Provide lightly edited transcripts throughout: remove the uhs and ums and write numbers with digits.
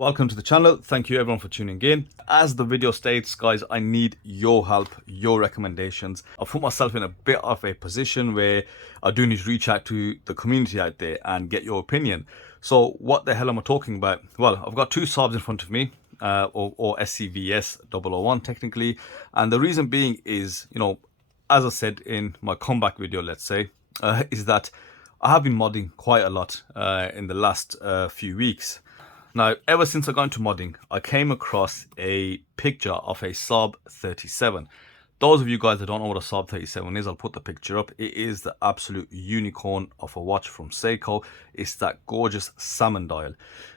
Welcome to the channel. Thank you everyone for tuning in. As the video states, guys, I need your help, your recommendations. I've put myself in a bit of a position where I do need to reach out to the community out there and get your opinion. So what the hell am I talking about? Well, I've got two SARBs in front of me, or SCVS 001 technically. And the reason being is, as I said in my comeback video, let's say, is that I have been modding quite a lot in the last few weeks. Now, ever since I got into modding, I came across a picture of a SARB037. Those of you guys that don't know what a SARB037 is, I'll put the picture up. It is the absolute unicorn of a watch from Seiko. It's that gorgeous salmon dial.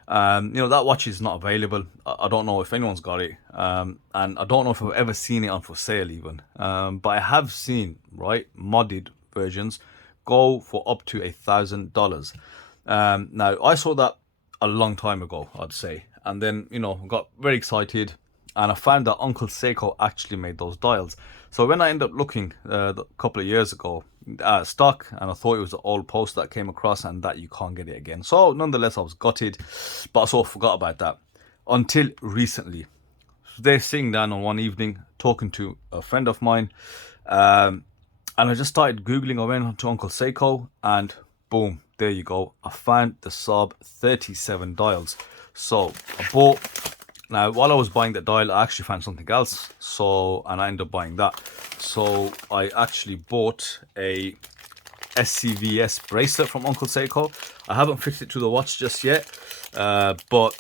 That watch is not available. I don't know if anyone's got it. And I don't know if I've ever seen it on for sale even. But I have seen, modded versions go for up to $1,000. Now, I saw that a long time ago, I'd say, and then got very excited, and I found that Uncle Seiko actually made those dials. So when I ended up looking a couple of years ago at stock, and I thought it was an old post that came across and that you can't get it again. So nonetheless, I was gutted, but I sort of forgot about that until recently. They're sitting down on one evening talking to a friend of mine, and I just started googling. I went to Uncle Seiko, and boom, there you go. I found the SARB037 dials. So I bought, now while I was buying the dial, I actually found something else. And I ended up buying that. So I actually bought a SCVS bracelet from Uncle Seiko. I haven't fitted it to the watch just yet, but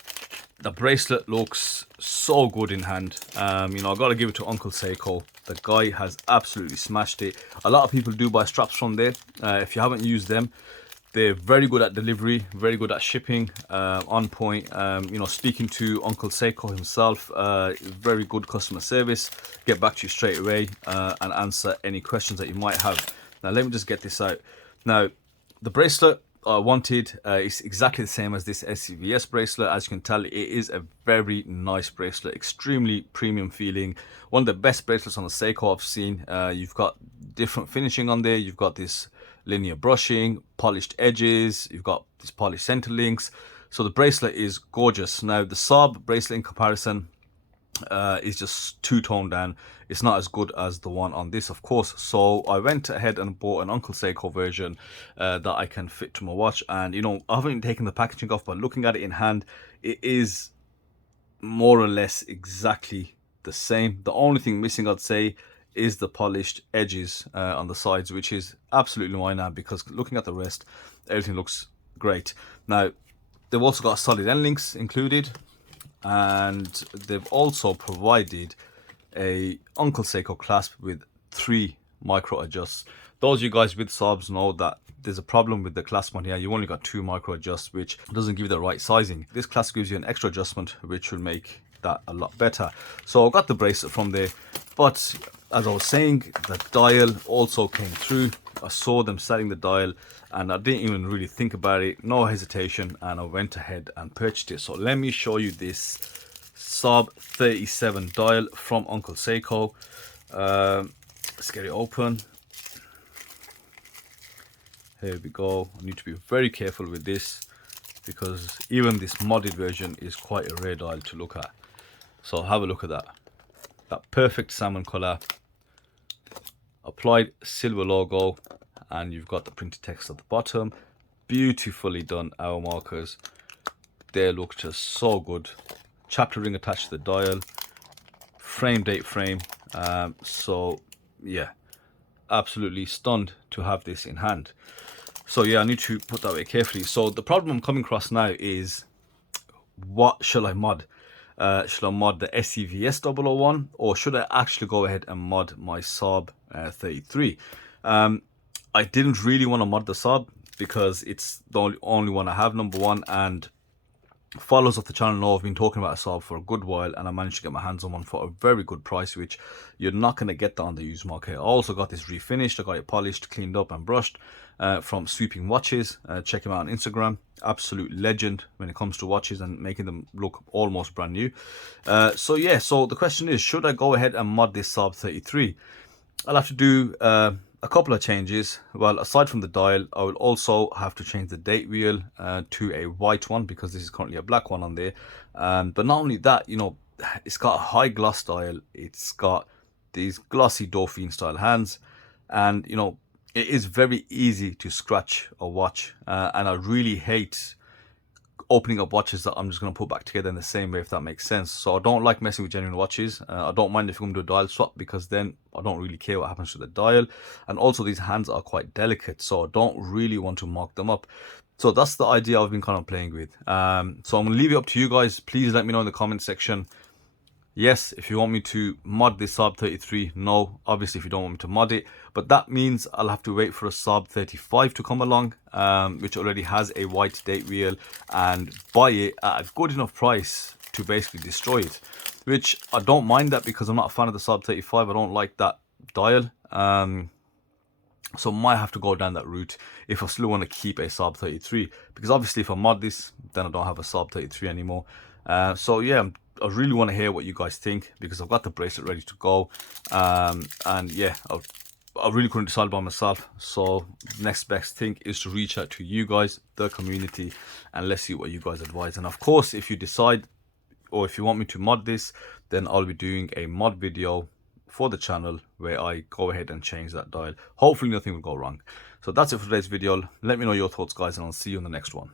the bracelet looks so good in hand. I got to give it to Uncle Seiko. The guy has absolutely smashed it. A lot of people do buy straps from there. If you haven't used them, they're very good at delivery, very good at shipping, on point. Speaking to Uncle Seiko himself, very good customer service. Get back to you straight away and answer any questions that you might have. Now, let me just get this out. Now, the bracelet I wanted is exactly the same as this SCVS bracelet. As you can tell, it is a very nice bracelet, extremely premium feeling. One of the best bracelets on the Seiko I've seen. You've got different finishing on there. You've got this linear brushing, polished edges, you've got these polished center links. So the bracelet is gorgeous. Now the SARB bracelet in comparison is just too toned down. It's not as good as the one on this, of course. So I went ahead and bought an Uncle Seiko version that I can fit to my watch. And I haven't even taken the packaging off, but looking at it in hand, it is more or less exactly the same. The only thing missing, I'd say, is the polished edges on the sides, which is absolutely minor, because looking at the rest, everything looks great. Now, they've also got solid end links included, and they've also provided a Uncle Seiko clasp with 3 micro adjusts. Those of you guys with SARBs know that there's a problem with the clasp on here. You only got 2 micro adjusts, which doesn't give you the right sizing. This clasp gives you an extra adjustment, which will make that a lot better. So I got the bracelet from there, but as I was saying, the dial also came through. I saw them selling the dial and I didn't even really think about it, no hesitation, and I went ahead and purchased it. So let me show you this SARB037 dial from Uncle Seiko. Let's get it open. Here we go. I need to be very careful with this, because even this modded version is quite a rare dial to look at. So have a look at that. That perfect salmon color, applied silver logo, and you've got the printed text at the bottom. Beautifully done hour markers. They look just so good. Chapter ring attached to the dial. Frame date frame. So yeah, absolutely stunned to have this in hand. So yeah, I need to put that away carefully. So the problem I'm coming across now is, what shall I mod? Should I mod the SCVS 001, or should I actually go ahead and mod my SARB033? I didn't really want to mod the SARB because it's the only one I have, number one, and followers of the channel know I've been talking about a SARB for a good while, and I managed to get my hands on one for a very good price, which you're not going to get that on the used market. I also got this refinished. I got it polished, cleaned up and brushed from Sweeping Watches. Check him out on Instagram. Absolute legend when it comes to watches and making them look almost brand new. So yeah, so the question is, should I go ahead and mod this SARB033? I'll have to do a couple of changes. Well, aside from the dial, I will also have to change the date wheel to a white one, because this is currently a black one on there. But not only that, you know, it's got a high gloss dial. It's got these glossy Dauphine style hands, and you know, it is very easy to scratch a watch, and I really hate opening up watches that I'm just going to put back together in the same way, if that makes sense. So I don't like messing with genuine watches. I don't mind if you're going to do a dial swap, because then I don't really care what happens to the dial. And also these hands are quite delicate, so I don't really want to mark them up. So that's the idea I've been kind of playing with. So I'm going to leave it up to you guys. Please let me know in the comment section. Yes, if you want me to mod this SARB033, no, obviously if you don't want me to mod it, but that means I'll have to wait for a SARB035 to come along, which already has a white date wheel, and buy it at a good enough price to basically destroy it, which I don't mind that, because I'm not a fan of the SARB035. I don't like that dial, so I might have to go down that route if I still want to keep a SARB033, because obviously if I mod this, then I don't have a SARB033 anymore. So yeah, I really want to hear what you guys think, because I've got the bracelet ready to go, and yeah, I really couldn't decide by myself. So next best thing is to reach out to you guys, the community, and let's see what you guys advise. And of course, if you decide, or if you want me to mod this, then I'll be doing a mod video for the channel where I go ahead and change that dial. Hopefully nothing will go wrong. So that's it for today's video. Let me know your thoughts, guys, and I'll see you in the next one.